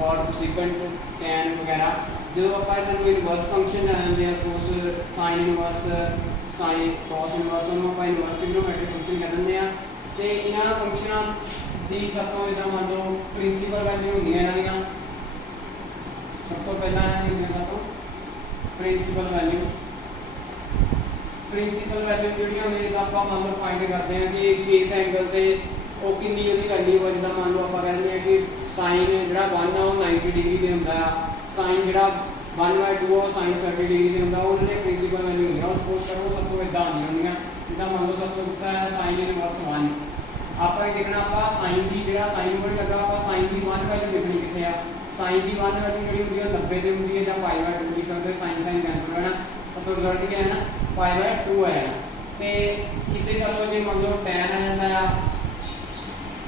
Cot cosecant tan वगैरह जो आप कोई इनवर्स फंक्शन लेंगे suppose sine inverse sine cos inverse उन्होंने आप इनवर्स ट्रिग्नोमेट्रिक फंक्शन कह देंगे तो इन्होंने फंक्शनों की सब तो इस मान लो प्रिंसीपल वैल्यू होंगे इन्हों सब तो पहला सब तो प्रिंसीपल वैल्यू जी मेरी आप मान लो फाइंड करते हैं कि फेस एंगल से वो कि वैल्यू है जिदा मान लो आप कहते हैं कि साइन जो 1 है 90 डिग्री से होंगे साइन जो 1/2 साइन 30 डिग्री से होंगे उन्होंने प्रिंसीपल वैल्यू होंगे और सपोज करो सब तो इदा आनी होंगे जिदा मान लो सब तो कितना है साइन इनवर्स 1 आप देखना आप साइन की जो साइन वन लगा आप साइन की 1 वैल्यू देखनी कितने आ साइन की 1 वैल्यू जी होंगी 90 से होंगी या π/2 लिख सकते साइन साइन कैंसल होना सब तो रिजल्ट क्या है ना π/2 है तो इतने सब तो जी मान लो टैन आ जाता है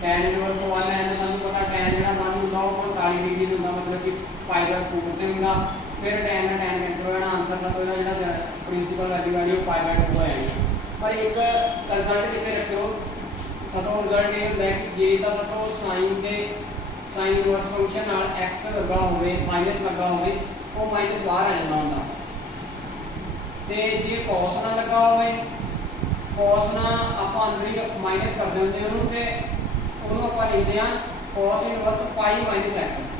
टैन इनवर्स 1 है सू पता टैन जो 1 होंगे वो 45 डिग्री से होंगे मतलब कि π/4 से होंगे फिर टैन का टैन कैंसल होना आंसर सब जो प्रिंसीपल वैल्यू है वो π/2 हो जानी है पर एक कंसल्ट कितने रखियो सब तो रिजल्ट ये होंगे कि जे का सब तो साइन के साइन इनवर्स फंक्शन नाल एक्स लगा होवे माइनस लगा होवे वो माइनस बाहर आ जाना होंगे ते जे कॉस ना लगा होवे कॉस ना आप अंदर ही माइनस कर देंगे उन्होंने ते उन्होंने आप लिखते हैं cos inverse pi minus x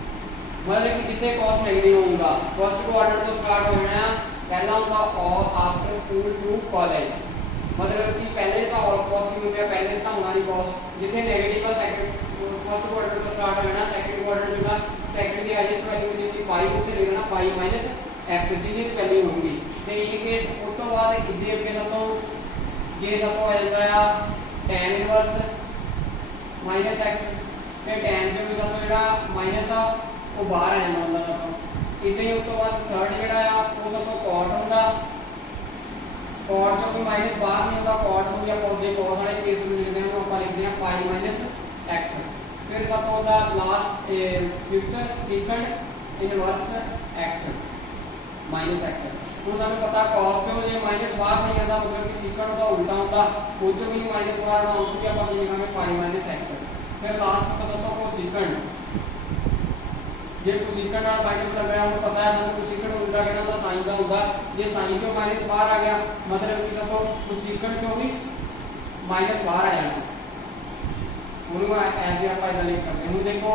मतलब कि जितने कॉस नेगेटिव होगा फर्स्ट क्वार्टर तो स्टार्ट हो जाना पहला होगा और आफ्टर स्कूल टू कॉलेज मतलब कि पहले तो ऑल पॉजिटिव हो गया पहले तो होना नहीं कॉस जितने नेगेटिव है सेकंड फर्स्ट क्वार्टर तो स्टार्ट हो जाना सेकंड क्वार्टर जो सेकंड की हाईएस्ट वैल्यू जितनी पाई उसे लिखना पाई माइनस एक्स जितनी वैल्यू होगी तो ये के उस तो बाद इधर अगे सब तो जे सब तो आ जाता है tan इनवर्स माइनस एक्स फिर tan जो भी सब तो जो माइनस आ वो बाहर आ जाना होगा सब इतने ही उस तो बाद थर्ड जो वो सब तो कॉट होगा कॉट जो कि माइनस बाहर नहीं होगा कॉट को या पौधे कॉस वाले केस में लिखते हैं वो लिखते हैं पाई माइनस एक्स फिर सब होगा last fifth second inverse x minus x तो सब पता कॉस जो ये माइनस बाहर नहीं आता मतलब कि सेकंड का उल्टा होता वो जो भी माइनस बाहर ना उसको भी आप लिखेंगे पाई माइनस एक्स फिर लास्ट का सब तो सेकंड जे कोसिकेंट और माइनस लग रहा है पता है सब कोसिकेंट उल्टा कहना होता साइन का होगा ये साइन जो माइनस बाहर आ गया मतलब कि सब तो कोसिकेंट जो भी माइनस बाहर आ जाना उन्होंने ऐसे आप इधर लिख सकते हैं देखो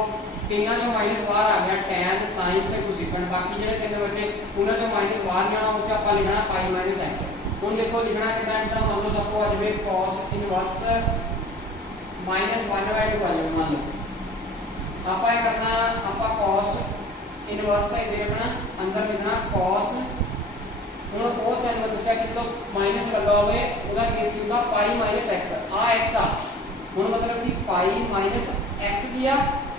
तीनों जो माइनस बाहर आ गया टैन साइन ते कोसिकेंट बाकी जो तीन बचे उन्होंने जो माइनस बाहर जाना वो आप लिखना पाई माइनस एक्स हम देखो लिखना कितना एकदम मान लो सबको अजमे कॉस इनवर्स -1/2 आ जाए मान लो आप करना आप कॉस इनवर्स का इधर रखना अंदर लिखना कॉस वो तेन दसा कि तो माइनस लगा हुए उसका केस कितना पाई माइनस एक्स आ एक्स आ हम मतलब कि पाई माइनस एक्स दिया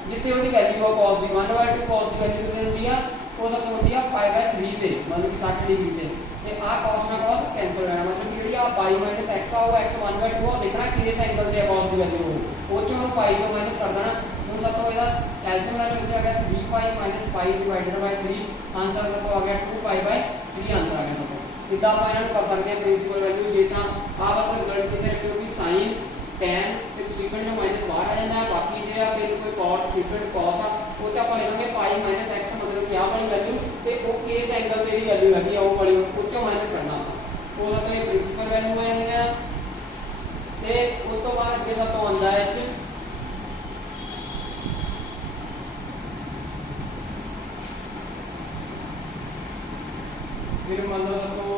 जिथे वो वैल्यू है कॉस की 1/2 कॉस की वैल्यू कितनी होती है वो सब होती है π/3 से मतलब कि 60 डिग्री से ते आ कॉस में कॉस कैंसिल हो जाना मतलब कि ਜਿਹੜੀ ਆ पाई माइनस एक्स आ होगा x 1/2 देखना किस एंगल से कॉस की वैल्यू हो वो जो हम पाई से माइनस कर देना हम सब तो ਇਹਦਾ कैल्शियम वाला कितना आ गया 3 - पाई डिवाइडेड बाय 3 आंसर सब आ गया 2π/3 आंसर आ गया सब इतना आप ਇਹਨਾਂ ਨੂੰ कर सकते हैं प्रिंसिपल वैल्यू जे ਤਾਂ ਆ बस रिजल्ट कितने रखियो कि sin tan ਤੇ कोसिकेंट जो माइनस बाहर आ जाना है बाकी जे आ फिर कोई cot secant cos आ वो ਤੇ ਆਪਾਂ ਲਿਖਾਂਗੇ पाई माइनस x मतलब कि आ वाली वैल्यू ਤੇ ਉਹ ਕਿਸ ਐਂਗਲ ਤੇ ਦੀ ਵੈल्यू ਹੈਗੀ ਆ ਉਹ ਵਾਲੀ ਉੱਚੋਂ ਮਾਈਨਸ ਕਰਨਾ ਉਹ ਸਭ ਤੋਂ ਇਹ ਪ੍ਰਿੰਸੀਪਲ ਵੈल्यू ਆ ਜਾਂਦੀਆਂ ਤੇ ਉਸ ਤੋਂ ਬਾਅਦ ਅੱਗੇ ਸਭ ਤੋਂ ਆਉਂਦਾ ਹੈ ਚ फिर मान लो सबको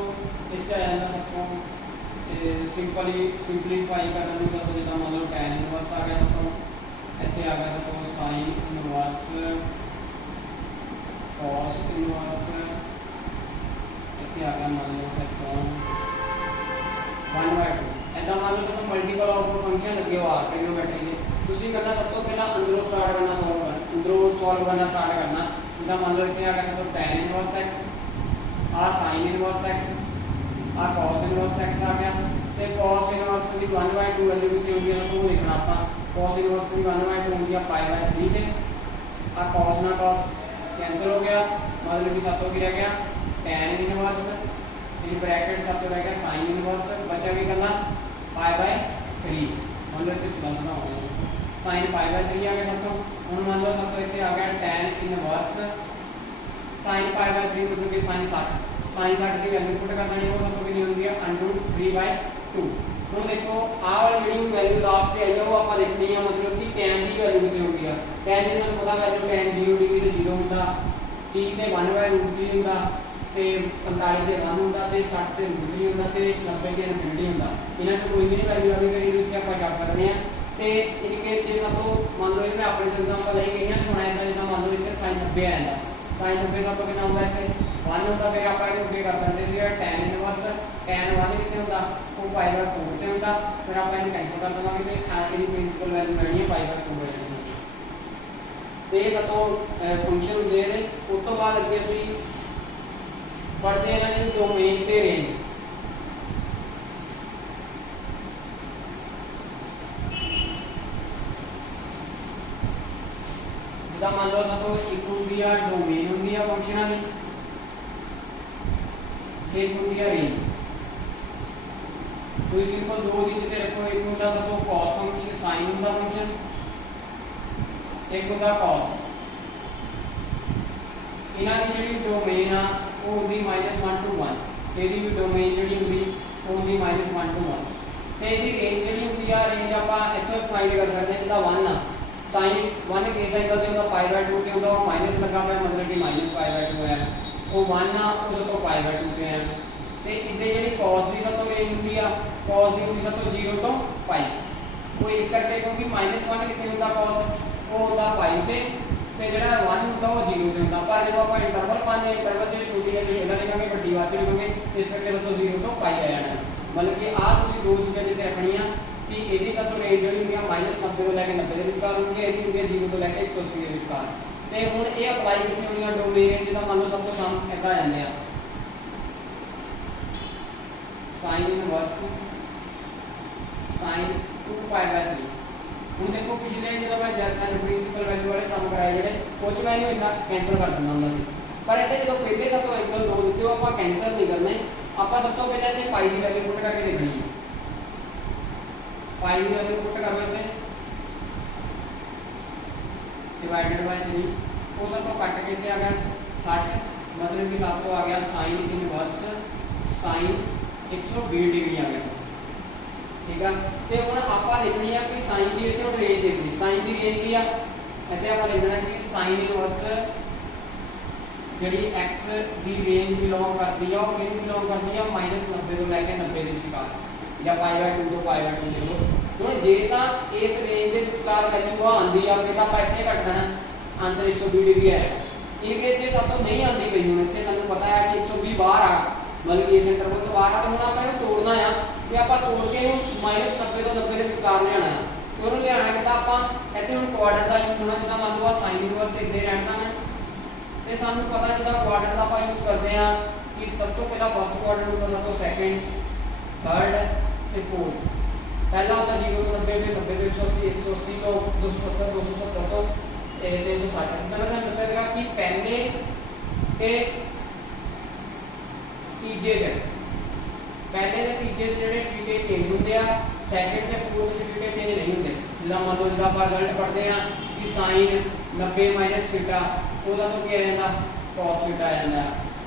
इतना आ जाना सबको सिंपलीफाई करना सब जितना मान लो tan इनवर्स आ गया सबको इतने आ गया सबको sin इनवर्स cos इनवर्स इतने आ गया मान लो सबको 1/2 ऐसा मान लो तो मल्टीपल ऑफ फंक्शन लगे हो ट्रिग्नोमेट्री के ਤੁਸੀਂ करना सब तो पहला अंदरों स्टार्ट करना सॉल्व करना स्टार्ट करना जितना मान लो इतने आ गया सब tan इनवर्स x आ sin इनवर्स x आ cos इनवर्स x आ गया ते cos इनवर्स की 1/2 वैल्यू कितनी होगी तो लिखना आप cos इनवर्स की 1/2 होगी π/3 थे आ cos ना cos कैंसिल हो गया मतलब कि सब तो क्या रह गया tan इनवर्स इन ब्रैकेट सब तो रह गया sin इनवर्स बचा भी करना π/3 मतलब कि प्लस ना हो गया sin π/3 आ गया सब तो। हुण मान लो सब तो इत्थे आ गया tan इनवर्स sin π/3 मतलब कि sin 60 की वैल्यू पुट कर देनी, वो सब तो कितनी होंगी √3/2। ਹੁਣ देखो आ वाली ਜਿਹੜੀ वैल्यू लास्ट पे आई है वो ਆਪਾਂ देखनी है मतलब कि tan ਦੀ वैल्यू कितनी होगी है। tan ਦੀ ਸਾਨੂੰ ਪਤਾ वैल्यू tan 0 डिग्री ਤੇ 0 ਹੁੰਦਾ, t ਤੇ 1/√3 ਹੁੰਦਾ, ਤੇ 45 ਤੇ 1 ਹੁੰਦਾ, ਤੇ 60 ਤੇ √3 ਹੁੰਦਾ, ਤੇ 90 ਤੇ ∞ ਹੁੰਦਾ। ਇਹਨਾਂ ਚ ਕੋਈ ਵੀ ਨਹੀਂ वैल्यू ਆਵੇ ਕਰੀ ਇੱਥੇ ਆਪਾਂ ਛੱਡ ਸਕਦੇ ਆ। ਤੇ ਇਨ ਕੇਸ ਜੇ ਸਭ ਤੋਂ ਮੰਨ ਲਓ ਇਹਨੇ ਆਪਣੇ ਐਗਜ਼ਾਮਪਲ ਲਈ ਗਈਆਂ ਹੋਣਾ ਹੈ ਜਿੱਦਾਂ ਮੰਨ ਲਓ ਇੱਥੇ sin 90 ਆਇਆ sin 90 ਸਭ ਤੋਂ ਕਿੰਨਾ ਹੁੰਦਾ ਇੱਥੇ 1 ਹੁੰਦਾ, ਫਿਰ ਆਪਾਂ ਇਹਨੂੰ ਅੱਗੇ ਕਰ ਸਕਦੇ ਸੀ tan ਇਨਵਰਸ tan 1 ਕਿੱਥੇ ਹੁੰਦਾ ਉਹ π/4 ਤੇ ਹੁੰਦਾ, ਫਿਰ ਆਪਾਂ ਇਹਨੂੰ ਕੈਂਸਲ ਕਰ ਦੇਵਾਂਗੇ ਤੇ ਇਹਦੀ ਪ੍ਰਿੰਸੀਪਲ ਵੈਲਿਊ ਮਿਲਣੀ ਹੈ π/4 ਮਿਲਣੀ ਹੈ। ਤੇ ਇਹ ਸਭ ਤੋਂ ਫੰਕਸ਼ਨ ਹੁੰਦੇ ਨੇ। ਉਸ ਤੋਂ ਬਾਅਦ ਅੱਗੇ ਅਸੀਂ ਪੜ੍ਹਦੇ ਹਾਂ ਇਹਨਾਂ ਦੀ ਡੋਮੇਨ ਤੇ ਰੇਂਜ। ਜਿੱਦਾਂ ਮੰਨ ਲਓ ਸਾਨੂੰ ਇੱਕ ਹੁੰਦੀ ਆ ਡੋਮੇਨ ਹੁੰਦੀ ਆ ਫੰਕਸ਼ਨਾਂ ਦੀ, एक होती है रेंज। कोई सिंपल दो चीजें रखो, एक होता है तो cos फंक्शन sin होता फंक्शन, एक होता cos। इन्हां दी जेहड़ी डोमेन आ वो होंदी -1 to 1, ਇਹਦੀ ਵੀ ਡੋਮੇਨ ਜਿਹੜੀ ਹੁੰਦੀ ਉਹ ਹੁੰਦੀ -1 to 1। ਤੇ ਇਹਦੀ ਰੇਂਜ ਜਿਹੜੀ ਹੁੰਦੀ ਆ ਰੇਂਜ ਆਪਾਂ ਇੱਥੋਂ ਫਾਈਂਡ ਕਰ ਸਕਦੇ ਹਾਂ। ਜਿਹਦਾ 1 ਆ sin 1 केस एंगल ਤੇ ਹੁੰਦਾ π/2 ਤੇ ਹੁੰਦਾ, ਉਹ ਮਾਈਨਸ ਲੱਗਾ ਹੋਇਆ मतलब कि -π/2 ਹੈ। ਉਹ 1 ਆ ਉਸ ਤੋਂ π/2 ਤੇ ਹੈ। ਤੇ ਇਹਦੇ ਜਿਹੜੀ cos ਦੀ ਸਭ ਤੋਂ ਰੇਂਜ ਹੁੰਦੀ ਆ cos ਦੀ ਹੁੰਦੀ ਸਭ ਤੋਂ 0 ਤੋਂ π। ਉਹ ਇਸ ਕਰਕੇ ਕਿਉਂਕਿ -1 ਕਿੱਥੇ ਹੁੰਦਾ cos ਉਹ ਹੁੰਦਾ π ਤੇ ਜਿਹੜਾ 1 ਹੁੰਦਾ ਉਹ 0 ਤੇ ਹੁੰਦਾ। ਪਰ ਜਦੋਂ ਆਪਾਂ ਇੰਟਰਵਲ ਪਾਉਂਦੇ ਇੰਟਰਵਲ ਜੇ ਛੋਟੀ ਹੈ ਤੇ ਇਹਦਾ ਲਿਖਾਂਗੇ ਵੱਡੀ ਬਾਤ ਲਿਖਾਂਗੇ, ਇਸ ਕਰਕੇ ਸਭ ਤੋਂ 0 ਤੋਂ π ਆ ਜਾਣਾ। ਮਤਲਬ ਕਿ ਆਹ ਤੁਸੀਂ ਦੋ ਚੀਜ਼ਾਂ ਜਿੱਥੇ ਰੱਖਣੀਆਂ ਕਿ ਇਹਦੀ ਸਭ ਤੋਂ ਰੇਂਜ ਜਿਹੜੀ ਹੁੰਦੀ ਆ -90 ਤੋਂ ਲੈ ਕੇ 90 ਦੇ ਵਿਚਕਾਰ ਹੁੰਦੀ ਹੈ, ਇਹਦੀ ਹੁੰਦੀ ਹੈ 0 ਤੋਂ ਲੈ ਕੇ 180 ਦੇ ਵਿਚਕਾਰ। ਤੇ ਹੁਣ ਇਹ ਅਪਲਾਈ ਕਿੱਥੇ ਹੋਣੀ ਆ ਡੋਮੇਨ ਜਿਹਦਾ ਮੰਨ ਲਓ ਸਭ ਤੋਂ ਸਾਹਮਣੇ ਇੱਦਾਂ ਆ ਜਾਂਦੇ ਆ sin ਇਨਵਰਸ sin 2π/3। ਹੁਣ ਦੇਖੋ ਪਿਛਲੇ ਜਦੋਂ ਮੈਂ ਜਰਨਲ ਪ੍ਰਿੰਸੀਪਲ ਵੈਲਿਊ ਵਾਲੇ ਸਮ ਕਰਾਏ ਜਿਹੜੇ ਕੁਝ ਮੈਂ ਇਹਨੂੰ ਇੰਨਾ ਕੈਂਸਲ ਕਰ ਦਿੰਦਾ ਹੁੰਦਾ ਸੀ, ਪਰ ਇੱਥੇ ਜਦੋਂ ਪਹਿਲੇ ਸਭ ਤੋਂ ਐਂਗਲ ਦੋ ਦਿੱਤੇ ਉਹ ਆਪਾਂ ਕੈਂਸਲ ਨਹੀਂ ਕਰਨੇ। ਆਪਾਂ ਸਭ ਤੋਂ ਪਹਿਲਾਂ ਇੱਥੇ ਪਾਈ ਦੀ ਵੈਲਿਊ ਪੁੱਟ ਕਰਕੇ ਦੇਖਣੀ ਹੈ। ਪਾਈ ਦੀ ਵੈਲਿਊ ਪੁੱਟ ਕਰੋ ਇੱਥੇ डिवाइडेड बाय 3, वो सब को कट के आ गया 60, मतलब कि सब तो आ गया sin इनवर्स sin 120 डिग्री आ गया। ठीक है, तो हुण आपां देखनी है कि sin की इत्थे रेंज देखनी, sin की रेंज की आ इत्थे आपां लिखना कि sin इनवर्स जिहड़ी x की रेंज बिलोंग करती है वो किहਨੂੰ बिलोंग करती है -90 ਤੋਂ ਲੈ ਕੇ 90 ਦੇ ਵਿਚਕਾਰ ਜਾਂ π/2 ਤੋਂ π/2 ले लो। ਹੁਣ ਜੇ ਤਾਂ ਇਸ ਰੇਂਜ ਦੇ ਵਿਚਕਾਰ ਵੈਲਿਊ ਆਂਦੀ ਆ ਫਿਰ ਤਾਂ ਆਪਾਂ ਇੱਥੇ ਕੱਟ ਦੇਣਾ, ਆਨਸਰ 120 ਡਿਗਰੀ ਆਏਗਾ। ਇਹ ਕੇਸ ਜੇ ਸਭ ਤੋਂ ਨਹੀਂ ਆਂਦੀ ਪਈ ਹੁਣ ਇੱਥੇ ਸਾਨੂੰ ਪਤਾ ਹੈ ਕਿ 120 ਬਾਹਰ ਆ ਮਤਲਬ ਕਿ ਇਸ ਇੰਟਰਵਲ ਤੋਂ ਬਾਹਰ ਆ, ਤਾਂ ਹੁਣ ਆਪਾਂ ਇਹਨੂੰ ਤੋੜਨਾ ਆ ਤੇ ਆਪਾਂ ਤੋੜ ਕੇ ਇਹਨੂੰ -90 ਤੋਂ 90 ਦੇ ਵਿਚਕਾਰ ਲਿਆਣਾ ਹੈ। ਉਹਨੂੰ ਲਿਆਣਾ ਕਿੱਦਾਂ ਆਪਾਂ ਇੱਥੇ ਹੁਣ ਕੁਆਡਰੈਂਟ ਦਾ ਯੂਜ਼ ਹੋਣਾ, ਜਿੱਦਾਂ ਮੰਨ ਲਓ ਆ sin ਇਨਵਰਸ ਇੱਥੇ ਰਹਿਣਾ ਹੈ ਤੇ ਸਾਨੂੰ ਪਤਾ ਜਿੱਦਾਂ ਕੁਆਡਰੈਂਟ ਦਾ ਆਪਾਂ ਯੂਜ਼ ਕਰਦੇ ਆ ਕਿ ਸਭ ਤੋਂ ਪਹਿਲਾਂ ਫਸਟ ਕੁਆਡਰੈਂਟ ਹੁੰਦਾ, ਸਭ ਤੋਂ ਸੈਕੰਡ, ਥਰਡ ਤੇ ਫੋਰਥ। पहला होता 0 ਤੋਂ 90 ਤੇ 90 ਤੋਂ 180, 180 ਤੋਂ 270, 270 ਤੋਂ 360। मैंने ਤੁਹਾਨੂੰ ਦੱਸਿਆ ਕਿ ਪਹਿਲੇ ਤੇ ਤੀਜੇ ਚ ਪਹਿਲੇ ਤੇ ਤੀਜੇ ਚ ਜਿਹੜੇ ਥੀਟੇ ਚੇਂਜ ਹੁੰਦੇ ਆ, ਸੈਕੰਡ ਤੇ ਫੋਰਥ ਚ ਥੀਟੇ ਚੇਂਜ ਨਹੀਂ ਹੁੰਦੇ। ਜਿੱਦਾਂ ਮੰਨ ਲਓ ਜਿੱਦਾਂ ਆਪਾਂ ਰਿਜ਼ਲਟ ਪੜ੍ਹਦੇ ਆ ਕਿ sin 90 - ਥੀਟਾ ਉਹਦਾ ਤੋਂ ਕੀ ਆ ਜਾਂਦਾ cos ਥੀਟਾ ਆ ਜਾਂਦਾ।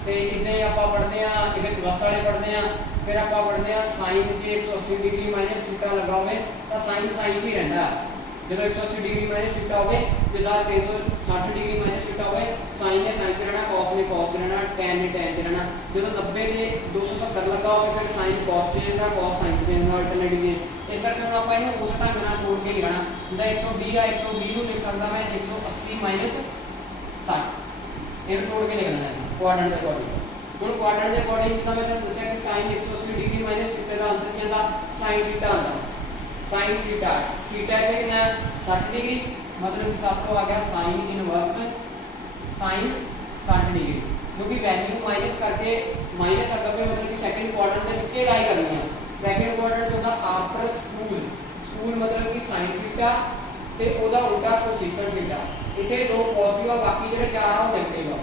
ਤੇ ਇਦਾਂ ਹੀ ਆਪਾਂ ਪੜ੍ਹਦੇ ਆ ਇਹਦੇ ਪਲੱਸ ਵਾਲੇ ਪੜ੍ਹਦੇ ਆ, फिर आप पढ़ते हैं sin जे 180 डिग्री माइनस थीटा लगा हुए तो sin sin ही रहता है। जो 180 डिग्री माइनस थीटा हो जिदा 360 डिग्री माइनस थीटा हो sin ने sin से रहना, cos ने cos से रहना, tan ने tan से रहना। जो 90 से 270 लगा हो फिर sin cos से रहना, cos sin से रहना अल्टरनेटिव ने। इस करके हम आप इन्हें उस ढंग नाल तोड़ के लिखना जिदा 120 आ 120 ਨੂੰ ਲਿਖ ਸਕਦਾ मैं 180 - 60 ਇਹ ਤੋੜ ਕੇ ਲਿਖਣਾ ਹੈ ਕੁਆਡਰੈਂਟ ਦੇ ਅਕੋਰਡਿੰਗ। ਹੁਣ ਕੁਆਡਰੈਂਟ ਦੇ ਅਕੋਰਡਿੰਗ ਜਿੱਦਾਂ ਮੈਂ ਤੁਹਾਨੂੰ ਦੱਸਿਆ ਕਿ sin 180 डिग्री माइनस थीटा ਦਾ ਆਨਸਰ ਕੀ ਆਂਦਾ sin थीटा ਆਂਦਾ। sin थीटा थीटा ਇੱਥੇ ਕਿੰਨਾ 60 डिग्री, मतलब कि ਸਭ ਤੋਂ ਆ ਗਿਆ sin ਇਨਵਰਸ sin 60 डिग्री, क्योंकि वैल्यू माइनस करके माइनस अगर कोई मतलब कि सेकंड क्वाड्रेंट ਦੇ ਵਿੱਚੇ ਲਾਈ ਕਰਨੀ ਹੈ। सेकंड क्वाड्रेंट ਹੁੰਦਾ आफ्टर स्कूल, स्कूल मतलब कि sin थीटा ਤੇ ਉਹਦਾ ਉਲਟਾ cosecant थीटा। ਇੱਥੇ ਦੋ ਪੋਜ਼ਿਟਿਵ ਆ, ਬਾਕੀ ਜਿਹੜੇ ਚਾਰ ਆ ਉਹ ਨੈਗੇਟਿਵ ਆ,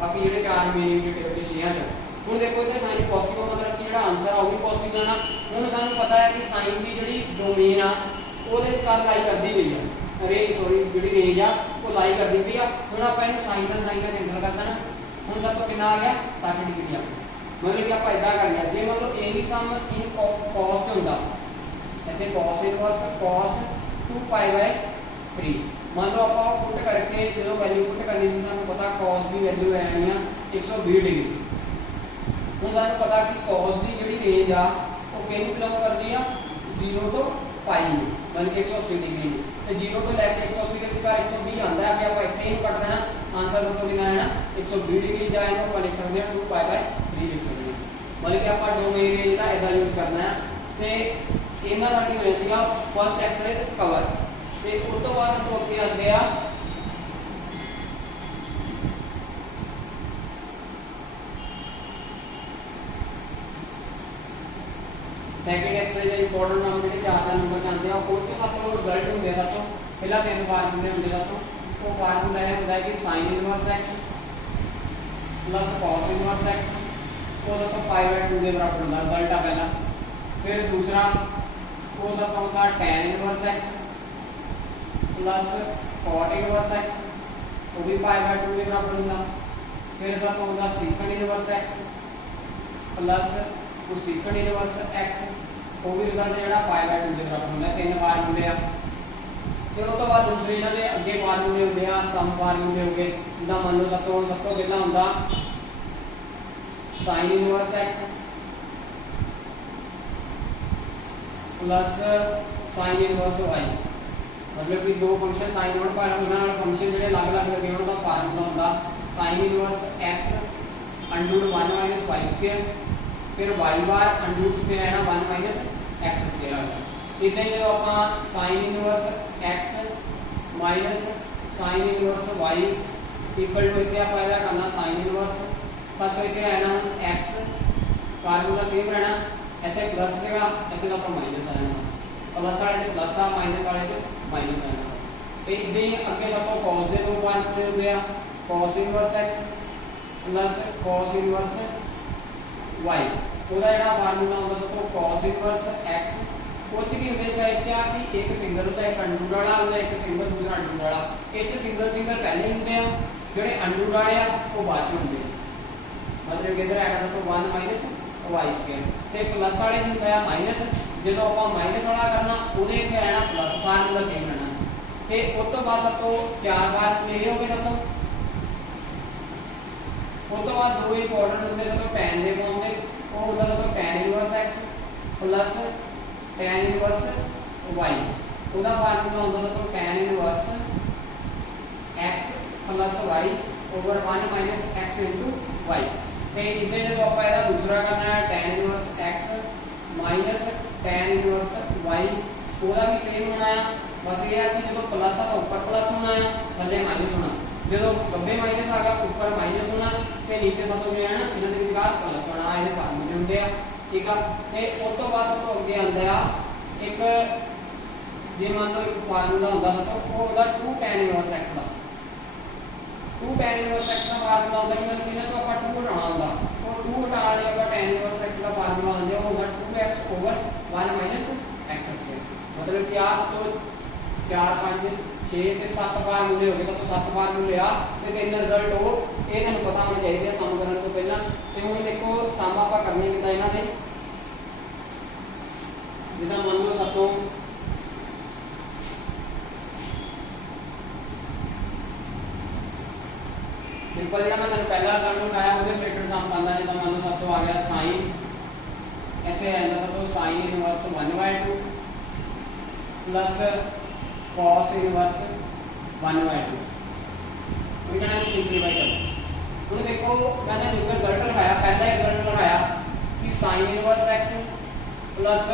ਬਾਕੀ ਜਿਹੜੇ ਚਾਰ ਮੇਨ ਯੂਨਿਟ ਵਿੱਚ ਛੇਆਂ ਚ। ਹੁਣ ਦੇਖੋ ਇੱਥੇ sin ਪੋਜ਼ਿਟਿਵ मतलब कि ਜਿਹੜਾ ਆਨਸਰ ਆ ਉਹ ਵੀ ਪੋਜ਼ਿਟਿਵ ਜਾਣਾ। ਹੁਣ ਸਾਨੂੰ ਪਤਾ ਹੈ ਕਿ sin ਦੀ ਜਿਹੜੀ ਡੋਮੇਨ ਆ ਉਹਦੇ ਵਿਚਕਾਰ ਲਾਈ ਕਰਦੀ ਪਈ ਆ, रेंज सॉरी जी रेंज आ वो लाई करती पई आ। हुण आपां इहनूं साइन नाल कैंसल कर देना। हुण सब तो कितना आ गया 60 डिग्री आ गया। मतलब कि आपां इदां कर लिया जे मतलब यही सम इन cos च हुंदा इत्थे cos इनवर्स cos 2π/3 मान लो आपां पुट करके जो वैल्यू पुट करनी सी सानूं पता cos की वैल्यू आनी आ 120 डिग्री। हुण सानूं पता कि cos की जिहड़ी रेंज आ वो किहनूं बिलोंग करदी आ 0 तो पाई में मतलब कि 180 डिग्री में। तो 0 तो लैके 180 के विचार 120 आंदा है कि आप इत्थे ही कट देना आंसर तो कितना है ना 120 डिग्री जाए तो अपन लिख सकते हैं 2π/3 लिख सकते हैं। मतलब कि आप डोमेन रेंज का इदा यूज करना है। तो इन्ना साडी हो जाती है फर्स्ट एक्सरसाइज कवर। तो उस तो बाद हम अगे आते हैं सैकेंड एक्सरसाइज इंपोर्टेंट हम जो 4 नंबर आते हैं वो सब तो रिजल्ट होंगे सब तो पहला 3 फार्मूले होंगे सब तो वो फार्मूला यह होता है कि sign inverse x plus cos inverse x वो सब तो π/2 के बराबर होता रिजल्ट आ पहला। फिर दूसरा वो सब तो होता tan inverse x plus cot inverse x वो भी π/2 के बराबर होता। फिर सब तो होता secant inverse x plus secant inverse x वो भी रिजल्ट जो π/2 के बराबर होता। 3 फार्मूले आ। फिर उस तो बाद दूसरे इन्हों के अगे फार्मूले होंगे सम फार्मूले हो गए जिदा मान लो सब तो पहला होंगे sine inverse x plus sine inverse y. मतलब कि दो फंक्शन साइन होने पर उन्होंने फंक्शन जो अलग अलग लगे उनका फार्मूला होंगे sine inverse x under root 1 - y²। फिर वाई बार अंडरूट से रहना 1 - x² आ गया। इदा ही जो आप sine inverse x minus sine inverse y equal to इतने आप करना साइन इनवर्स सब तो इतने रहना एक्स फार्मूला सेम रहना इतने प्लस से इतने तो माइनस आ जाना प्लस वाले प्लस आ माइनस वाले माइनस आ जाना। तो इदा ही अगे सब कॉस के 2 फार्मूले होंगे cos inverse x plus cos inverse y ਉਹਦਾ ਜਿਹੜਾ ਫਾਰਮੂਲਾ ਹੁੰਦਾ ਸਭ ਤੋਂ cos ਇਨਵਰਸ x ਉਹ ਚ ਕੀ ਹੁੰਦਾ ਹੈ ਕਿ ਇੱਕ ਸਿੰਗਲ ਹੁੰਦਾ ਇੱਕ ਅੰਡਰੂਟ ਵਾਲਾ ਹੁੰਦਾ ਇੱਕ ਸਿੰਗਲ ਦੂਸਰਾ ਅੰਡਰੂਟ ਵਾਲਾ। ਇਸ ਸਿੰਗਲ ਪਹਿਲੇ ਹੁੰਦੇ ਆ ਜਿਹੜੇ ਅੰਡਰੂਟ ਵਾਲੇ ਆ ਉਹ ਬਾਅਦ ਚ ਹੁੰਦੇ ਆ। ਮਤਲਬ ਕਿ ਇਧਰ ਆਏਗਾ ਸਭ ਤੋਂ 1 - y² ਤੇ ਪਲੱਸ ਵਾਲੇ ਹੁੰਦਾ ਆ ਮਾਈਨਸ। ਜਦੋਂ ਆਪਾਂ ਮਾਈਨਸ ਵਾਲਾ ਕਰਨਾ ਉਹਦੇ ਇੱਥੇ ਆਣਾ ਪਲੱਸ ਫਾਰਮੂਲਾ ਸੇਮ ਰਹਿਣਾ। ਤੇ ਉਸ ਤੋਂ ਬਾਅਦ ਸਭ ਤੋਂ 4 ਫਾਰਮੂਲੇ ਹੋ ਗਏ ਸਭ ਤੋਂ। ਉਸ ਤੋਂ ਬਾਅਦ ਦੋ ਇੰਪੋਰਟੈਂਟ ਹੁੰਦੇ ਸਭ ਤੋਂ tan ਦੇ ਫਾਰਮ ਦੇ वो होता है तो tan inverse x plus tan inverse y ਉਹਦਾ ਫਾਰਮੂਲਾ ਹੁੰਦਾ ਹੈ तो tan inverse x plus y over 1 - x * y। ਤੇ ਇਹਦੇ ਜਦੋਂ ਆਪਾਂ ਇਹਦਾ ਦੂਸਰਾ ਕਰਨਾ ਹੈ tan inverse x tan inverse y ਉਹਦਾ ਵੀ ਸੇਮ ਹੋਣਾ ਹੈ। ਬਸ ਇਹ ਹੈ ਕਿ ਜਦੋਂ ਪਲੱਸ ਆ ਤਾਂ ਉੱਪਰ ਪਲੱਸ ਹੋਣਾ ਹੈ ਥੱਲੇ ਮਾਈਨਸ ਹੋਣਾ। जो गब्बे माइनस आ गया ऊपर माइनस होना तो नीचे सब जो है ना इन्होंने विचार प्लस होना ये फार्मूले होंगे आ। ठीक है उस तो बाद सब अगे आता है एक जे मान लो एक फार्मूला होंगे सब तो वो होगा 2 tan इनवर्स x का 2 tan इनवर्स x का फार्मूला होता है कि तो आप 2 हटाना होगा और 2 हटा लिया आप tan इनवर्स x का फार्मूला होगा वो होगा 2x ओवर 1 - x²। मतलब कि आ तो 4 5 6 ਤੇ 7 ਫਾਰਮੂਲੇ ਹੋ ਗਏ ਸਭ ਤੋਂ 7 ਫਾਰਮੂਲੇ ਆ ਤੇ 3 ਰਿਜ਼ਲਟ ਹੋ ਇਹ ਤੁਹਾਨੂੰ ਪਤਾ ਹੋਣਾ ਚਾਹੀਦਾ ਸਮ ਕਰਨ ਤੋਂ ਪਹਿਲਾਂ। ਤੇ ਹੁਣ ਦੇਖੋ ਸਮ ਆਪਾਂ ਕਰਨੇ ਕਿਦਾਂ ਇਹਨਾਂ ਦੇ ਜਿੱਦਾਂ ਮੰਨ ਲਓ ਸਭ ਤੋਂ ਸਿੰਪਲ ਜਿਹੜਾ ਮੈਂ ਤੁਹਾਨੂੰ ਪਹਿਲਾਂ ਕਰਨ ਨੂੰ ਆਇਆ ਉਹਦੇ ਰਿਲੇਟਡ ਸਮ ਕਰਨਾ। ਜਿੱਦਾਂ ਮੰਨ ਲਓ ਸਭ ਤੋਂ ਆ ਗਿਆ ਸਾਈਨ ਇੱਥੇ ਆਉਂਦਾ ਸਭ ਤੋਂ sign inverse 1/2 plus cos inverse 1/2 इनका सिंपलीफाई करना। ਹੁਣ देखो मैंने एक रिजल्ट लगाया पहला रिजल्ट लगाया कि sin inverse x plus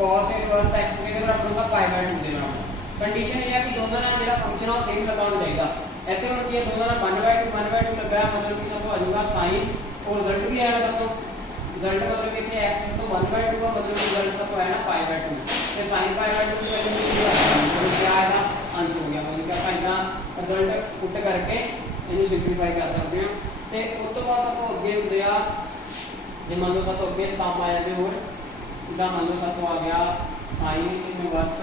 cos inverse x के बराबर होगा π/2 ਦੇ ਨਾਲ। कंडीशन ये है कि दोनों का ਜਿਹੜਾ फंक्शन ਆ सेम लगाना ਚਾਹੀਦਾ। ਇੱਥੇ ਹੁਣ ਕੀ दोनों का 1/2 लगाया मतलब कि सब तो आ जाएगा sin और रिजल्ट भी आएगा सब तो रिजल्ट मतलब कि इतने x तो 1/2 का मतलब रिजल्ट सब आया ना π/2 ਤੇ sin π/2 की वैल्यू क्या आएगा आंसर हो गया। मतलब कि ਆਪਾਂ ਇਦਾਂ ਰਿਜ਼ਲਟ ਪੁੱਟ ਕਰਕੇ ਇਹਨੂੰ ਸਿੰਪਲੀਫਾਈ ਕਰ ਸਕਦੇ ਹਾਂ। ਤੇ ਉਸ ਤੋਂ ਬਾਅਦ ਆਪਾਂ ਅੱਗੇ ਹੁੰਦੇ ਆ ਜੇ ਮੰਨ ਲਓ ਸਾਤੋਂ ਅੱਗੇ ਸਮ ਆ ਜਾਂਦੇ ਹੋਰ ਜਿੱਦਾਂ ਮੰਨ ਲਓ ਸਾਤੋਂ ਆ ਗਿਆ sin inverse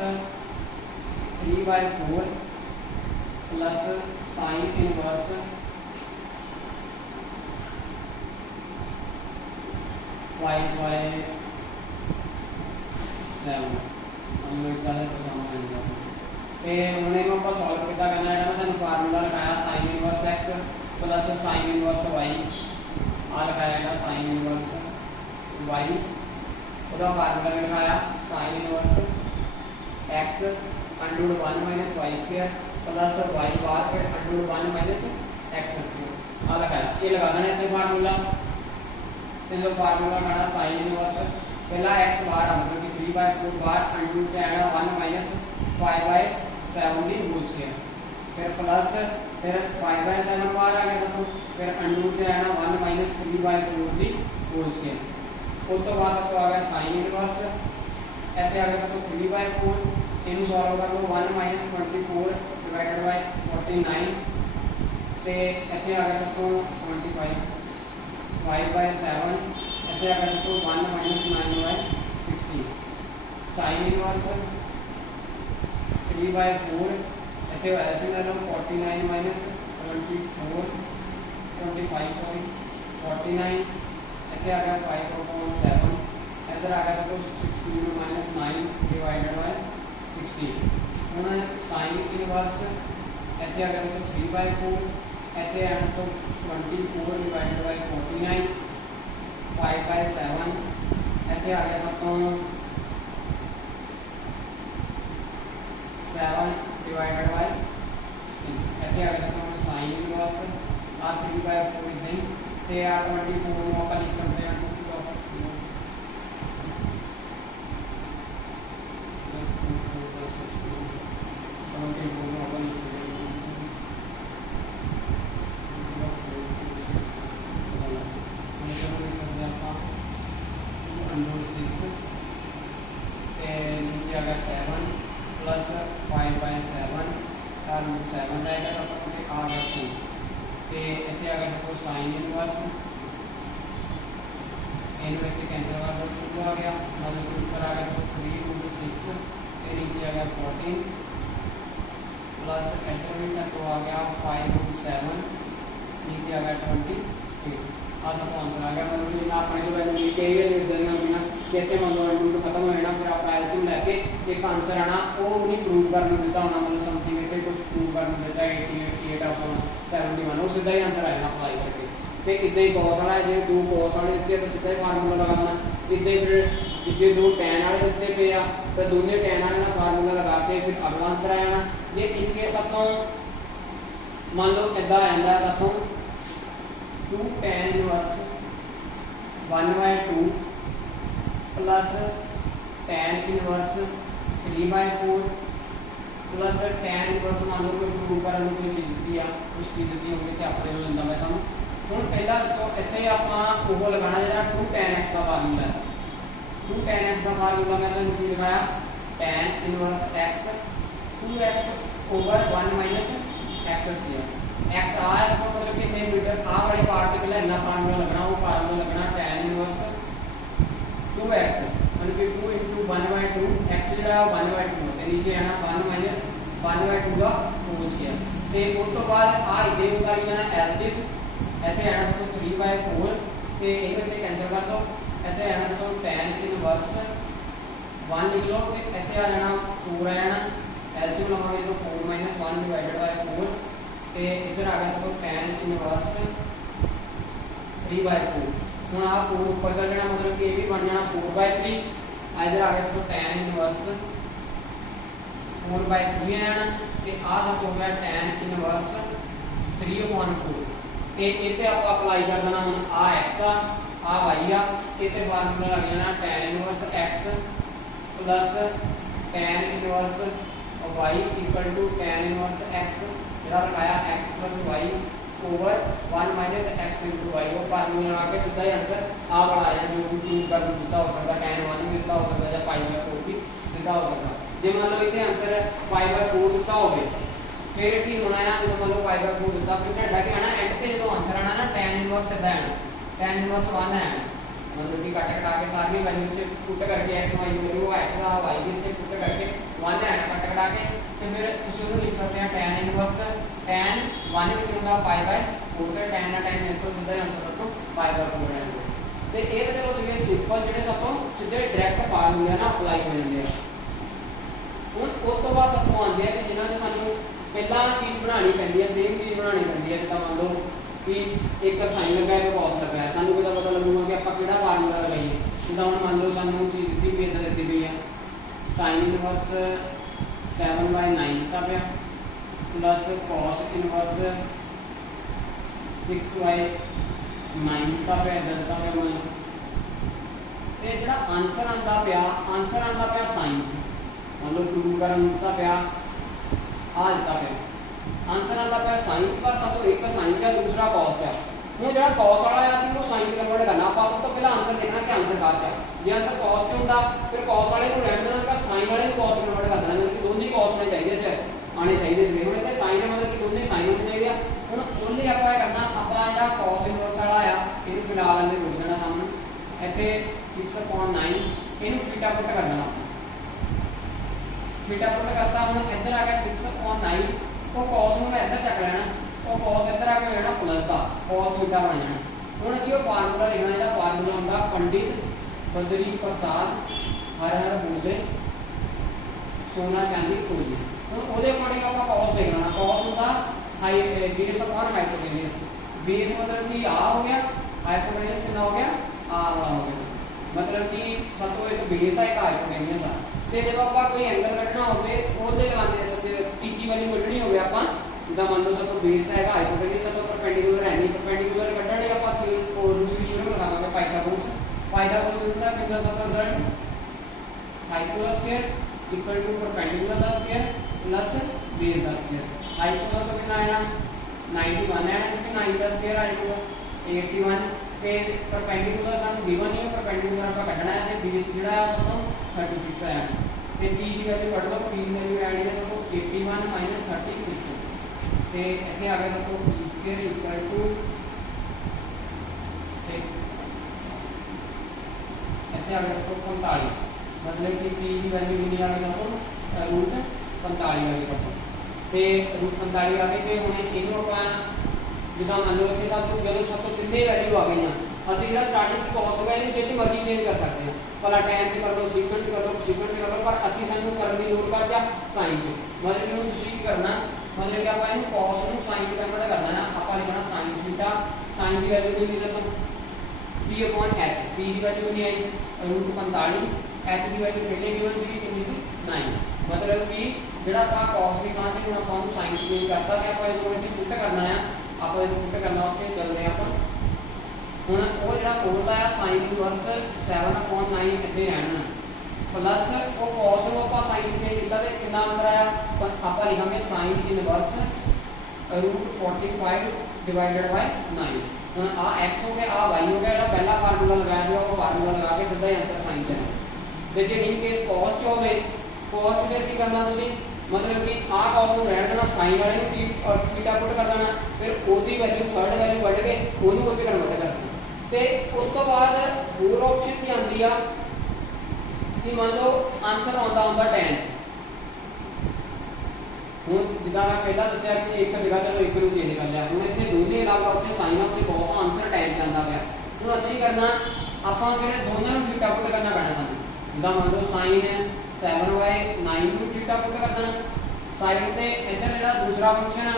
3/4 plus sine inverse हम इतना है तो सामने तो उन्हें मैं सॉल्व किया करना है मैं फार्मूला लगाया sine inverse x plus sine inverse y आ लगाया साइन इनवर्स वाई उसका फार्मूला भी लगाया sine inverse x under 1 minus y square plus y बार फिर अंडर 1 माइनस एक्स स्क्वायर आ लगाया ये लगा देना इतने फार्मूला तो जो फार्मूला लगाना साइन इनवर्स पहला एक्स बार मतलब कि 3/4 बार अंडर से आएगा 1 माइनस 5/7 की होल स्क्वायर फिर प्लस फिर 5/7 बार आ गया सबको फिर अंडर से आएगा 1 माइनस 3/4 की होल स्क्वायर उस तो बाद सबको आ गया साइन इनवर्स ऐसे आ गया सबको 3/4 इन सॉल्व कर लो 1 माइनस 24 डिवाइडेड बाय 49 ते ऐसे आ गया सबको 25 5/7 ऐसे आ गया सबको 1 माइनस 9/16 साइन इनवर्स 3/4 ऐसे ऐसे ले लो 49 माइनस 24 25 सॉरी 49 ऐसे आ गया 5/7 इधर आ गया सबको 16 माइनस 9 डिवाइडेड बाय 16 हूँ साइन इनवर्स ऐसे आ गया सबको 3/4 ऐसे आ गया सबको 24 डिवाइडेड बाय 49 5/7 ऐसे आ गया सबको 7 डिवाइडेड बाय 16 ऐसे आ गया सबको साइन इनवर्स आ 3/4 नहीं ते आ 24 को अपन लिख सकते हैं 2 of sine inverse in cancel कर दो 2 आ गया मतलब ऊपर आ गया तो 3 × 6 फिर नीचे आ गया 14 प्लस एंटर तो आ गया 5 × 7 नीचे आ गया 28 आ सब आंसर आ गया मतलब कि आपने जो वैल्यू लिख के ये लिख देना बिना कहते मतलब अंडर खत्म हो जाना फिर आप एलसीएम लेके एक आंसर आना वो नहीं प्रूव करने देता होना मतलब समथिंग इतने कुछ प्रूव करने देता है 88 अपना 71 वो सीधा ही आंसर आएगा अप्लाई करके तो इतना ही कॉस वाला है जो 2 कॉस वाले दिते तो सीधा ही फार्मूला लगा देना इतने फिर जो 2 tan वाले दिते पे आ तो दोनों tan वाले का फार्मूला लगा के फिर अगला आंसर आ जाना जे इनके सब तो मान लो इदा आ जाता सब तो 2 tan inverse 1/2 plus tan inverse 3/4 plus tan inverse मान लो कोई प्रूव करने कोई चीज दी आ उस चीज दी होगी तो अपने को लंदा मैं सानू ਹੁਣ ਪਹਿਲਾ ਦੱਸੋ ਇੱਥੇ ਆਪਾਂ ਉਹ ਲਗਾਣਾ ਜਿਹੜਾ 2 tan x ਦਾ ਫਾਰਮੂਲਾ ਹੈ 2 tan x ਦਾ ਫਾਰਮੂਲਾ ਮੈਂ ਤੁਹਾਨੂੰ ਕੀ ਲਗਾਇਆ tan inverse x 2x over 1 minus x square x ਆਇਆ ਤਾਂ ਮਤਲਬ ਕਿ 3 ਮੀਟਰ ਆ ਵਾਲੀ ਪਾਰਟ ਤੇ ਪਹਿਲਾਂ ਇੰਨਾ ਫਾਰਮੂਲਾ ਲੱਗਣਾ ਉਹ ਫਾਰਮੂਲਾ ਲੱਗਣਾ tan ਇਨਵਰਸ 2x मतलब कि 2 × 1/2 x ਜਿਹੜਾ 1/2 ਤੇ ਨੀਚੇ ਆਣਾ 1 ਮਾਈਨਸ 1/2 ਦਾ ਹੋਲ ਸਕੁਅਰ ਤੇ ਉਸ ਤੋਂ ਬਾਅਦ ਆ ਇਹਦੇ ਉਤਾਰੀ ਜਾਣਾ ਐਲ ਦਿਸ ਇੱਥੇ ਆਣਾ ਸਭ 3/4 ਤੇ ਇਹਨੂੰ ਇੱਥੇ ਕੈਂਸਲ ਕਰ ਦੋ ਇੱਥੇ ਆਣਾ ਸਭ tan ਇਨਵਰਸ 1 ਲਿਖ ਲਓ ਤੇ ਇੱਥੇ ਆ ਜਾਣਾ 4 ਆ ਜਾਣਾ ਐਲਸੀਐਮ ਲਵਾਂਗੇ ਤਾਂ 4 - 1 ਡਿਵਾਈਡਡ ਬਾਈ 4 ਤੇ ਇੱਧਰ ਆ ਗਿਆ ਸਭ tan ਇਨਵਰਸ 3/4 ਹੁਣ ਆ 4 ਉੱਪਰ ਚੱਲ ਜਾਣਾ ਮਤਲਬ ਕਿ ਇਹ ਵੀ ਬਣ ਜਾਣਾ 4/3 ਇੱਧਰ ਆ ਗਿਆ ਸਭ tan ਇਨਵਰਸ 4/3 ਆ ਜਾਣਾ ਤੇ ਆ ਸਭ ਹੋ ਗਿਆ tan ਇਨਵਰਸ 3/4 ਤੇ ਇੱਥੇ ਆਪਾਂ ਅਪਲਾਈ ਕਰ ਦੇਣਾ ਹੁਣ ਆ x ਆ y ਆ ਇੱਥੇ ਫਾਰਮੂਲਾ ਲੱਗ ਜਾਣਾ tan inverse x plus tan inverse y equal to tan inverse x ਜਿਹੜਾ ਲਗਾਇਆ x + y over 1 minus x * y वो फार्मूला लगा के सीधा ही आंसर आ वाला आया जो प्रूव कर ਦਿੱਤਾ ਹੋ ਸਕਦਾ tan 1 ਵੀ ਦਿੱਤਾ ਹੋ ਸਕਦਾ ਜਾਂ π/4 ਵੀ ਦਿੱਤਾ ਹੋ ਸਕਦਾ ਜੇ ਮੰਨ ਲਓ ਇੱਥੇ ਆंसर π/4 ਦਿੱਤਾ ਹੋਵੇ ਫਿਰ ਕੀ ਹੋਣਾ ਹੈ ਜਦੋਂ ਮੰਨ ਲਓ π/4 ਦਿੱਤਾ ਫਿਰ ਤੁਹਾਡਾ ਕੀ ਆਣਾ ਐਂਡ ਤੇ ਜਦੋਂ ਆंसर ਆਣਾ ਨਾ tan ਇਨਵਰਸ ਸਿੱਧਾ ਆਣਾ tan ਇਨਵਰਸ 1 ਆਣਾ मतलब कि कट कटा के सारी वैल्यू पुट करके एक्स वाई की वैल्यू एक्स का वाई के पुट करके 1 है कट कटा के तो फिर तुम लिख सकते हैं tan इनवर्स tan 1 होगा पाई बाय 4 ਤੇ tan ਦਾ tan कैंसिल सीधा आंसर रखो पाई बाय 4 आएगा ਤੇ ਇਹ ਤਾਂ ਚਲੋ ਸੀਗੇ ਸਿੰਪਲ ਜਿਹੜੇ ਸਭ ਤੋਂ ਸਿੱਧੇ ਡਾਇਰੈਕਟ ਫਾਰਮੂਲੇ ਨਾ ਅਪਲਾਈ ਹੋ ਜਾਂਦੇ ਆ। ਹੁਣ ਉਸ ਤੋਂ ਬਾਅਦ ਸਭ ਤੋਂ ਆਉਂਦੇ ਆ ਕਿ ਜਿਨ੍ਹਾਂ ਦੇ ਸਾਨੂੰ ਪਹਿਲਾਂ ਚੀਜ਼ ਬਣਾਉਣੀ ਪੈਂਦੀ ਹੈ ਸੇਮ ਚੀਜ਼ ਬਣਾਉਣੀ ਪੈਂਦੀ ਹੈ ਜਿੱਦਾਂ ਮੰਨ ਲਓ कि एक साइन लगा है कॉस लगा है सानू किदा पता लगूगा कि आपा किहड़ा फार्मूला लगाइए जिदा हुण मान लो सानू चीज दी भी इधर दी हुई है sin इनवर्स 7/9 का पिया प्लस cos इनवर्स 6/9 का पिया इधर का पिया मान लो ते जेड़ा आंसर आंदा पिया sin मान लो 2 करन का पिया आ दिता पिया आंसर आता है साइन पर सब तो एक साइन का दूसरा cos है हूँ जो cos वाला है असं साइन कन्वर्ट करना आप सब तो पहले आंसर देखना कि आंसर का है जो आंसर cos च होंदा फिर cos वाले को रहने देना इसका साइन वाले को cos कन्वर्ट कर देना मतलब कि दोनों ही cos में चाहिए थे आने चाहिए थे हुण इत्थे साइन है मतलब कि दोनों ही साइन होने चाहिए हुण ओनली आपां ये करना आपां जेड़ा cos इनवर्स वाला आया इहनूं फिलहाल इहने लिख देना सामने इत्थे 6/9 इहनूं थीटा पुट कर देना थीटा पुट करता हुण इधर आ गया 6/9 तो cos ਨੂੰ ਮੈਂ ਇੱਧਰ ਚੱਕ ਲੈਣਾ ਉਹ cos ਇੱਧਰ ਆ ਕੇ ਹੋ ਜਾਣਾ ਪਲੱਸ ਦਾ cos ਥੀਟਾ ਬਣ ਜਾਣਾ ਹੁਣ ਅਸੀਂ ਉਹ ਫਾਰਮੂਲਾ ਲਿਖਣਾ ਜਿਹੜਾ ਫਾਰਮੂਲਾ ਹੁੰਦਾ ਪੰਡਿਤ ਬਦਰੀ ਪ੍ਰਸਾਦ ਹਰ ਹਰ ਬੋਲੇ ਸੋਨਾ ਚਾਂਦੀ ਖੋਜੇ ਹੁਣ ਉਹਦੇ ਅਕੋਰਡਿੰਗ ਆਪਾਂ cos ਲਿਖ ਲੈਣਾ cos ਹੁੰਦਾ ਹਾਈ ਬੇਸ ਅਪਨ ਹਾਈਪੋਟੇਨਸ ਬੇਸ मतलब कि आ हो गया हाइपोटेनस कितना हो गया r वाला हो गया मतलब कि सब तो एक बेस है एक हाइपोटेनस है ਤੇ ਜਦੋਂ ਆਪਾਂ ਕੋਈ ਐਂਗਲ ਕੱਢਣਾ ਹੋਵੇ ਉਹਦੇ ਲਗਾਉਂਦੇ ਆ ਸਭ ਤੀਜੀ ਵਾਲੀ ਕੱਢਣੀ ਹੋਵੇ ਆਪਾਂ ਜਿੱਦਾਂ ਮੰਨ ਲਓ ਸਭ ਤੋਂ ਬੇਸ ਦਾ ਹੈਗਾ ਹਾਈਪੋਟੇਨਸ ਸਭ ਤੋਂ ਪਰਪੈਂਡੀਕੂਲਰ ਹੈ ਨਹੀਂ ਪਰਪੈਂਡੀਕੂਲਰ ਕੱਢਣੇ ਆਪਾਂ ਦੂਸਰੀ ਥਿਊਰਮ ਲਗਾਵਾਂਗੇ ਪਾਈਥਾਗੋਰਸ ਦਾ ਕਿੰਨਾ ਸਭ ਦਾ result hypotenuse square equal to perpendicular ਦਾ ਸਕੁਅਰ ਪਲੱਸ ਬੇਸ ਦਾ ਸਕੁਅਰ ਹਾਈਪੋਟੇਨਸ ਤੋਂ ਕਿੰਨਾ ਆਣਾ 91 ਆਣਾ ਕਿਉਂਕਿ 9 ਦਾ ਸਕੁਅਰ ਆਏਗਾ 81 ਤੇ ਪਰਪੈਂਡੀਕੂਲਰ ਸਾਨੂੰ ਗਿਵਨ ਨਹੀਂ ਪਰਪੈਂਡੀਕੂਲਰ ਆਪਾਂ ਕੱਢਣਾ ਹੈ ਤੇ ਬੇਸ ਜਿਹੜਾ ਆ ਸਭ ਤੋਂ 36 आया ਤੇ p ਦੀ ਵੈਲਿਊ ਕੱਢ ਲਓ p ਦੀ ਵੈਲਿਊ ਆਈ ਹੈ ਸਭ ਤੋਂ 81 - 36 ਤੇ ਇੱਥੇ ਆ ਗਿਆ ਸਭ ਤੋਂ p ਸਕੁਅਰ ਇਕੁਅਲ ਟੂ ਤੇ ਇੱਥੇ ਆ ਗਿਆ ਸਭ ਤੋਂ 45 ਮਤਲਬ ਕਿ p ਦੀ ਵੈਲਿਊ ਕਿੰਨੀ ਆ ਗਈ ਸਭ ਤੋਂ √45 ਆ ਗਈ ਸਭ ਤੋਂ ਤੇ √45 ਆ ਗਈ ਤੇ ਹੁਣ ਇਹਨੂੰ ਆਪਾਂ ਜਿੱਦਾਂ ਮੰਨ ਲਓ ਇੱਥੇ ਸਭ ਤੋਂ ਜਦੋਂ ਸਭ ਤੋਂ ਤਿੰਨੇ ਵੈਲਿਊ ਆ ਗਈਆਂ ਅਸੀਂ ਜਿਹੜਾ ਸਟਾਰਟਿੰਗ ਦੀ cos ਹੋਗਾ ਇਹਨੂੰ ਜਿੱਥੇ ਮਰਜ਼ੀ ਚੇਂਜ ਕਰ ਸਕਦੇ ਹਾਂ ਭਲਾ tan ਚ ਕਰ ਲਓ secant ਚ ਕਰ ਲਓ ਪਰ ਅਸੀਂ ਸਾਨੂੰ ਕਰਨ ਦੀ ਲੋੜ ਕਾਹਦੇ ਚ sin ਚ ਮਤਲਬ ਕਿ ਹੁਣ ਤੁਸੀਂ ਕੀ ਕਰਨਾ ਮਤਲਬ ਕਿ ਆਪਾਂ ਇਹਨੂੰ cos ਨੂੰ sin ਚ ਕਨਵਰਟ ਕਰਨਾ ਹੈ ਆਪਾਂ ਲਿਖਣਾ sin ਥੀਟਾ sin ਦੀ ਵੈਲਿਊ ਕਿੰਨੀ ਸੀ ਤਾਂ p/h p ਦੀ ਵੈਲਿਊ ਕਿੰਨੀ ਆਈ √45 h ਦੀ ਵੈਲਿਊ ਪਹਿਲੇ ਗਿਵਨ ਸੀ ਕਿੰਨੀ ਸੀ 9 ਮਤਲਬ ਕਿ ਜਿਹੜਾ ਆਪਾਂ cos ਦੀ ਥਾਂ ਤੇ ਹੁਣ ਆਪਾਂ ਨੂੰ sin ਚ ਚੇਂਜ ਕਰਤਾ ਤੇ ਆਪਾਂ ਇਹਨੂੰ ਇੱਥੇ ਪੁੱਟ ਕਰਨਾ ਹੈ ਆਪਾਂ ਇਹਨੂੰ ਪੁੱਟ ਕਰਨਾ ਉੱਥੇ ਚੱਲਦੇ ਆਪਾਂ ਹੁਣ ਉਹ ਜਿਹੜਾ ਫਾਰਮੂਲਾ ਆ sin ਇਨਵਰਸ 7/9 ਇੱਥੇ ਰਹਿਣਾ प्लस वो cos ਨੂੰ ਆਪਾਂ sin ਚੇਂਜ ਕੀਤਾ ਤੇ ਕਿੰਨਾ ਆਨਸਰ ਆਇਆ ਆਪਾਂ ਲਿਖਾਂਗੇ sin ਇਨਵਰਸ √45 ਡਿਵਾਈਡਡ ਬਾਈ 9 ਹੁਣ ਆ x ਹੋ ਗਿਆ ਆ y ਹੋ ਗਿਆ ਜਿਹੜਾ ਪਹਿਲਾ ਫਾਰਮੂਲਾ ਲਗਾਇਆ ਸੀ ਉਹ ਫਾਰਮੂਲਾ ਲਗਾ ਕੇ ਸਿੱਧਾ ਹੀ ਆਨਸਰ sin ਤੇ ਤੇ ਜੇ ਇਨ ਕੇਸ cos ਚ ਹੋਵੇ cos ਚ ਫਿਰ ਕੀ ਕਰਨਾ ਤੁਸੀਂ मतलब कि आ cos ਨੂੰ ਰਹਿਣ ਦੇਣਾ sin ਵਾਲੇ ਨੂੰ ਥੀਟਾ ਪੁੱਟ ਕਰ ਦੇਣਾ ਫਿਰ ਉਹਦੀ ਵੈਲਿਊ ਥਰਡ ਵੈਲਿਊ ਕੱਢ ਕੇ ਉਹਨੂੰ ਉੱਚ ਕਨਵਰਟ ਕਰ ਦੇਣਾ ਤੇ ਉਸ ਤੋਂ ਬਾਅਦ ਹੋਰ ਆਪਸ਼ਨ ਕੀ ਆਉਂਦੀ ਆ कि मान लो आंसर आंदा ਹੁੰਦਾ tan ਹੁਣ ਜਿੱਦਾਂ ਮੈਂ ਪਹਿਲਾਂ ਦੱਸਿਆ ਕਿ ਇੱਕ ਸੀਗਾ ਚਲੋ ਇੱਕ ਨੂੰ ਚੇਂਜ ਕਰ ਲਿਆ ਹੁਣ ਇੱਥੇ ਦੋਨੇ ਇਲਾਵਾ ਉੱਥੇ sin ਉੱਤੇ cos ਆਨਸਰ tan ਜਾਂਦਾ ਪਿਆ ਹੁਣ ਅਸੀਂ ਕਰਨਾ ਆਪਾਂ ਜਿਹੜੇ ਦੋਨਾਂ ਨੂੰ ਥੀਟਾ ਪੁੱਟ ਕਰਨਾ ਪੈਣਾ ਸਾਨੂੰ ਜਿੱਦਾਂ ਮੰਨ ਲਓ sin 7/9 ਨੂੰ ਥੀਟਾ ਪੁੱਟ ਕਰ ਦੇਣਾ sin ਤੇ ਇੱਧਰ ਜਿਹੜਾ ਦੂਸਰਾ ਫੰਕਸ਼ਨ ਆ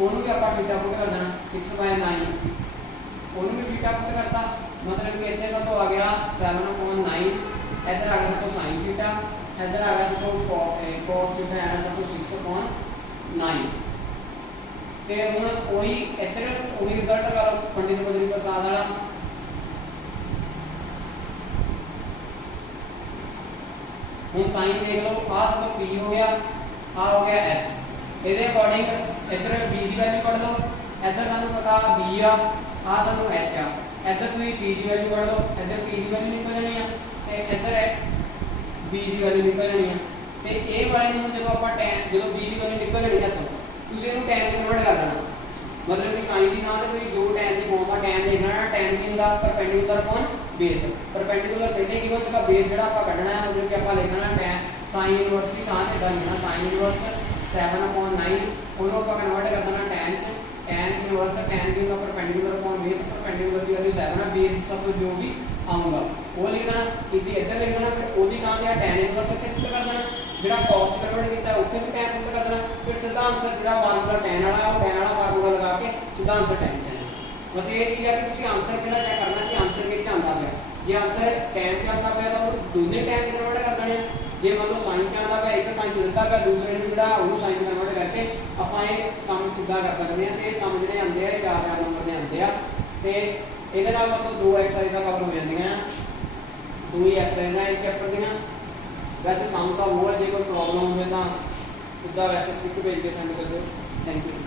ਉਹਨੂੰ ਵੀ ਆਪਾਂ ਥੀਟਾ ਪੁੱਟ ਕਰ ਦੇਣਾ 6/9 ਉਹਨੂੰ ਵੀ ਥੀਟਾ ਪੁੱਟ ਕਰਤਾ मतलब कि ਇੱਥੇ ਸਭ ਤੋਂ ਆ ਗਿਆ 7/9 इधर आ गया तो sin थीटा इधर आ गया तो cos थीटा आ गया तो 6/9 ਤੇ ਹੁਣ ਉਹੀ ਇੱਧਰ ਉਹੀ ਰਿਜ਼ਲਟ ਲਗਾ ਲਓ ਪੰਡਿਤ ਬਦਰੀ ਪ੍ਰਸਾਦ ਵਾਲਾ ਹੁਣ sin ਦੇਖ ਲਓ ਆ ਸਭ ਤੋਂ p ਹੋ ਗਿਆ ਆ ਹੋ ਗਿਆ h ਇਹਦੇ ਅਕੋਰਡਿੰਗ ਇੱਧਰ b ਦੀ ਵੈਲਿਊ ਕੱਢ ਲਓ ਇੱਧਰ ਸਾਨੂੰ ਪਤਾ b ਆ ਸਾਨੂੰ h ਆ ਇੱਧਰ ਤੁਸੀਂ p ਦੀ ਵੈਲਿਊ ਕੱਢ ਲਓ ਇੱਧਰ p ਦੀ ਵੈਲਿਊ ਨਿਕਲ ਜਾਣੀ ਆ इधर है b की वैल्यू निकल जानी है ते ए वाले ਨੂੰ ਜਦੋਂ ਆਪਾਂ tan ਜਦੋਂ b ਦੀ ਵੈਲਿਊ ਨਿਕਲ ਜਾਣੀ ਹੈ ਤਾਂ ਤੁਸੀਂ ਇਹਨੂੰ tan ਕਨਵਰਟ ਕਰ ਦੇਣਾ मतलब कि साइन की थां ते कोई जो tan की फॉर्म आ tan लिखना है tan की ਹੁੰਦਾ परपेंडिकुलर अपॉन बेस परपेंडिकुलर पहले गिवन ਸੀਗਾ बेस ਜਿਹੜਾ ਆਪਾਂ ਕੱਢਣਾ ਹੈ मतलब कि ਆਪਾਂ ਲਿਖਣਾ tan sin इनवर्स की थां ਤੇ ਲਿਖਣਾ sin इनवर्स 7/9 ਉਹਨੂੰ ਆਪਾਂ ਕਨਵਰਟ ਕਰ ਦੇਣਾ tan ਚ tan इनवर्स tan की ਹੁੰਦਾ परपेंडिकुलर अपॉन बेस परपेंडिकुलर की वैल्यू 7 है बेस सब कुछ जो भी आऊंगा वो लिखना इधर इधर लिखना फिर ओदी थां ते tan इनवर्स ਇੱਥੇ ਪੁੱਟ ਕਰ ਦੇਣਾ ਜਿਹੜਾ cos ਕਨਵਰਟ ਕੀਤਾ ਉੱਥੇ ਵੀ tan ਪੁੱਟ ਕਰ ਦੇਣਾ ਫਿਰ ਸਿੱਧਾ ਆਨਸਰ ਜਿਹੜਾ ਫਾਰਮੂਲਾ tan ਵਾਲਾ ਉਹ tan ਵਾਲਾ ਫਾਰਮੂਲਾ ਲਗਾ ਕੇ ਸਿੱਧਾ ਆਨਸਰ tan ਚ ਆਏਗਾ ਬਸ ਇਹ ਚੀਜ਼ ਹੈ ਕਿ ਤੁਸੀਂ ਆਨਸਰ ਕਿਹੜਾ ਚੈੱਕ ਕਰਨਾ ਕਿ ਆਨਸਰ ਕਿਹਦੇ ਚ ਆਉਂਦਾ ਪਿਆ ਜੇ ਆਨਸਰ tan ਚ ਆਉਂਦਾ ਪਿਆ ਤਾਂ ਉਹ ਦੋਨੇ tan ਚ ਕਨਵਰਟ ਕਰ ਦੇਣੇ ਜੇ ਮੰਨ ਲਓ sin ਚ ਆਉਂਦਾ ਪਿਆ ਇੱਕ sin ਚ ਦਿੱਤਾ ਪਿਆ ਦੂਸਰੇ ਨੂੰ ਜਿਹੜਾ ਉਹਨੂੰ sin ਚ ਕਨਵਰਟ ਕਰਕੇ ਆਪਾਂ ਇਹ ਸਮ ਕਿੱਦਾਂ ਕਰ ਸਕਦੇ ਹਾਂ ਤੇ ਇਹ ਸਮ ਜਿਹੜੇ ਆਉਂਦੇ ਆ ਇਹ 4 ਨੰਬਰ ਦੇ ਆਉਂਦੇ ਆ ਤੇ ਇਹਦੇ ਨਾਲ ਸਭ ਤੋਂ ਦੋ ਐਕਸਰਸਾਈਜ਼ਾਂ ਕਵਰ ਹੋ ਜਾਂਦੀਆਂ ਦੋ ਹੀ ਐਕਸਰਸਾਈਜ਼ਾਂ ਇਸ ਚੈਪਟਰ ਦੀਆਂ वैसे सम का वो है जो कोई प्रॉब्लम हो तो इदा वैसे पिक भेज के सेंड कर दो थैंक यू